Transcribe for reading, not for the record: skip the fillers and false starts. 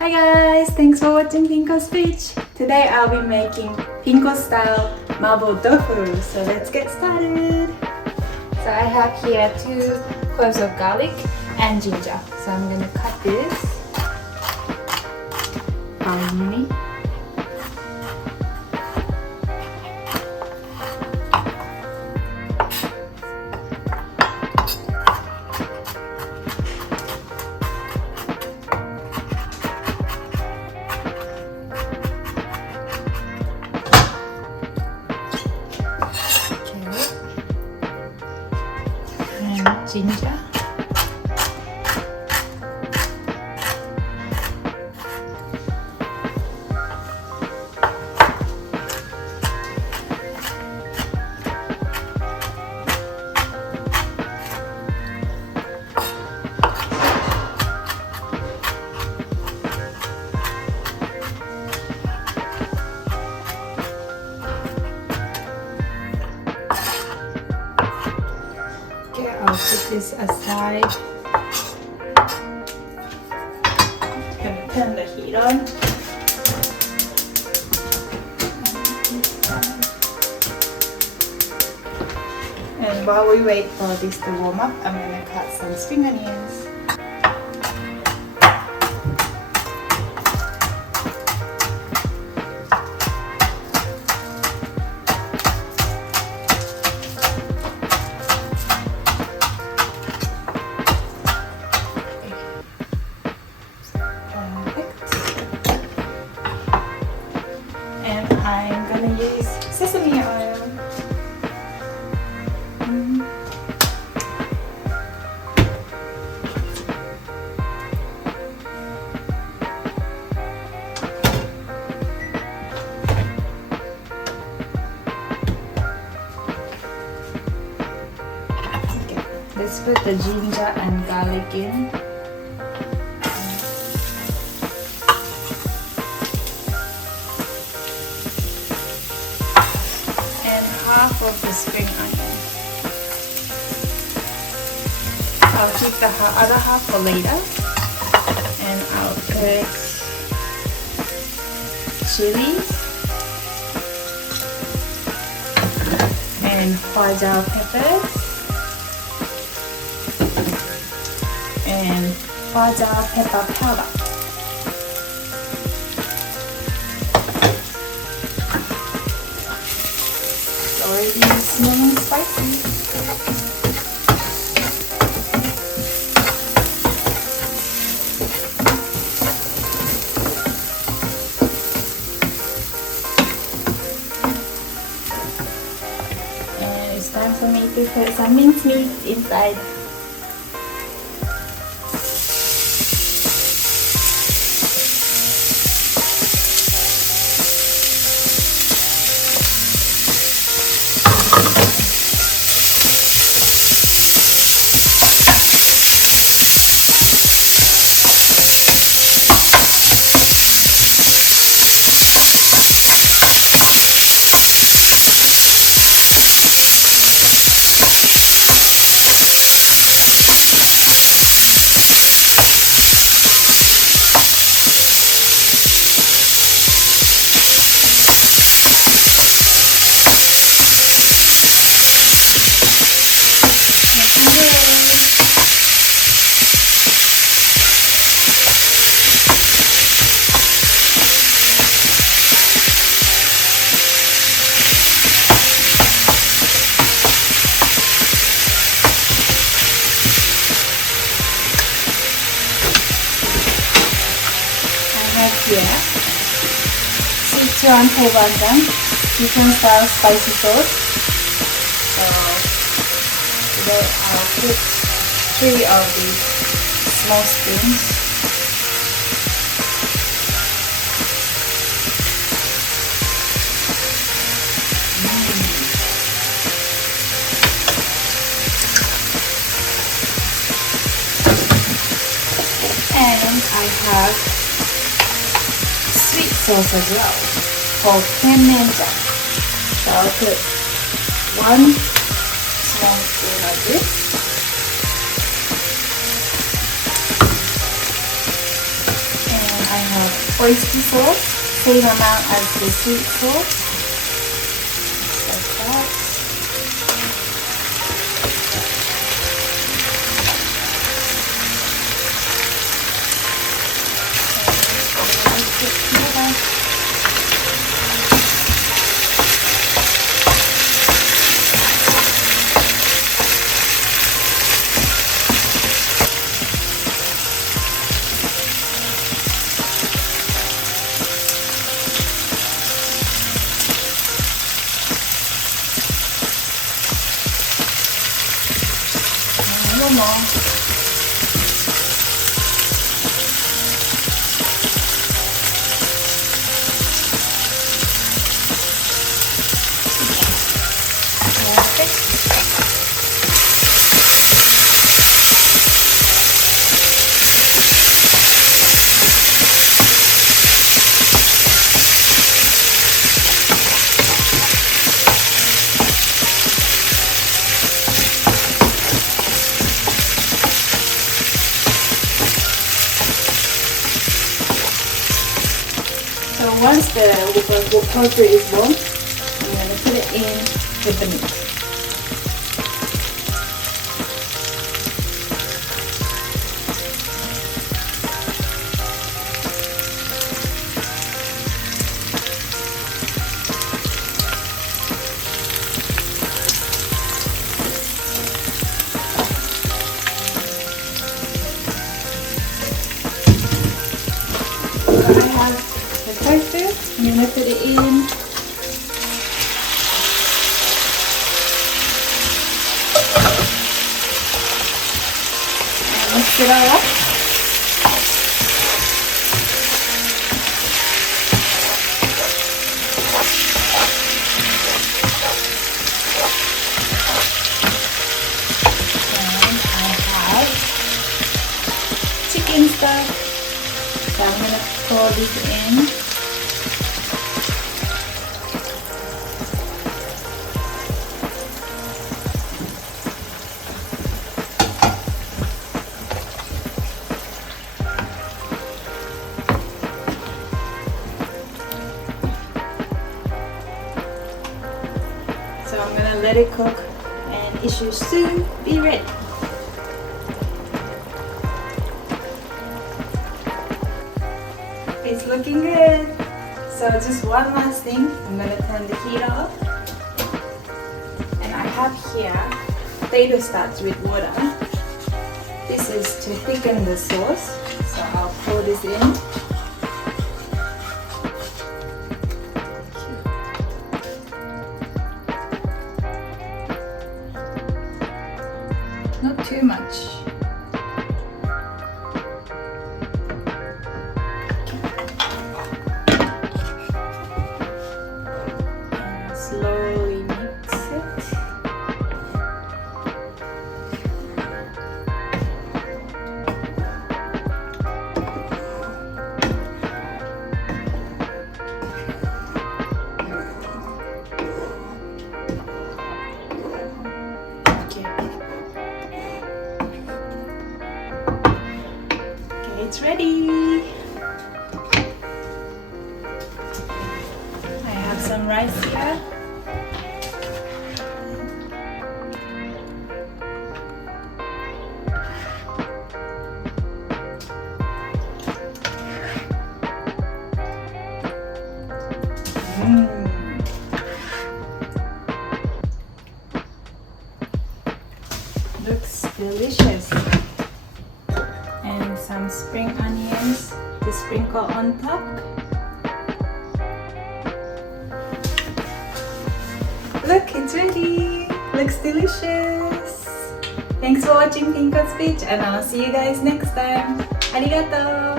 Hi guys! Thanks for watching Pinko's Speech! Today I'll be making Pinko style MAPO tofu. So let's get started! So I have here 2 cloves of garlic and ginger. So I'm gonna cut this finely. Ginger. I'll put this aside. I'm gonna turn the heat on. And while we wait for this to warm up, I'm gonna cut some spring onions. I'm gonna use sesame oil. Okay, let's put the ginger and garlic in. Half of the spring onion. I'll keep the other half for later. And I'll put chili and Huajiao peppers and Huajiao pepper powder. Already smelling spicy. And it's time for me to put some mincemeat inside. Here, Sichuan Taiwan different style spicy sauce. So today I'll put 3 of these small spoons. And I have sweet sauce as well called mince. So I'll put 1 small spoon of this. And I have oyster sauce, same amount as the sweet sauce. Like that. More. So once the tofu is warm, I'm going to put it in with the meat. So I have the tofu, I'm going to put it in. And mix it all up. And I have chicken stock. So I'm going to pour this in. So I'm going to let it cook and it should soon be ready. It's looking good. So just one last thing, I'm going to turn the heat off. And I have here potato starch with water. This is to thicken the sauce. So I'll pour this in. Not too much. And slowly mix it. It's ready. I have some rice here. Looks delicious. And some spring onions to sprinkle on top. Look, it's ready. Looks delicious. Thanks for watching Pinko Speech, and I'll see you guys next time. Arigato.